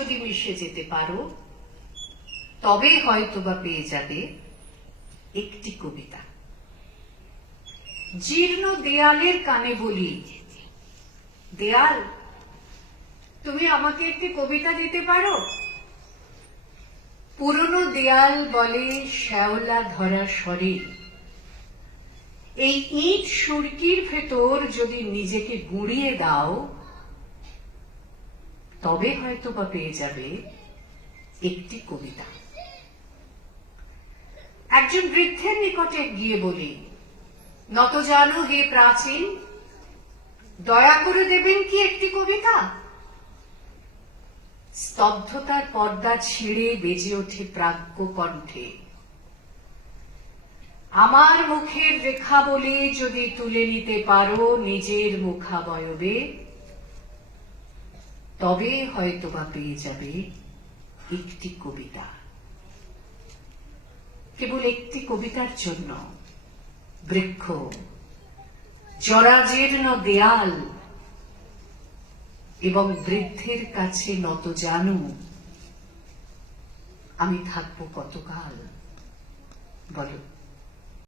যদি মিশে যেতে পারো তবে হয়তোবা পেয়ে যাবে একটি কবিতা। জীর্ণ দেয়ালের কানে বলি, দেয়াল তুমি আমাকে একটি কবিতা দিতে পারো? পুরনো দেয়াল বলে শ্যাওলা ধরা স্বরে, এই ইট সুরকির ভেতর যদি নিজেকে গুঁড়িয়ে দাও তবে হয়তোবা পেয়ে যাবে একটি কবিতা। একজন বৃদ্ধের নিকটে গিয়ে বলি, নত জানো হে প্রাচীন, দয়া করে দেবেন কি একটি কবিতা? স্তব্ধতার পর্দা ছিঁড়ে বেজে ওঠে প্রাজ্ঞ কণ্ঠে, আমার মুখের রেখা বলে যদি তুলে নিতে পারো নিজের মুখাবয়বে তবে হয়তোবা পেয়ে যাবে একটি কবিতা। কেবল একটি কবিতার জন্য বৃক্ষ, জরাজীর্ণ দেয়াল এবং বৃদ্ধের কাছে নত জানু আমি থাকবো কতকাল বলো?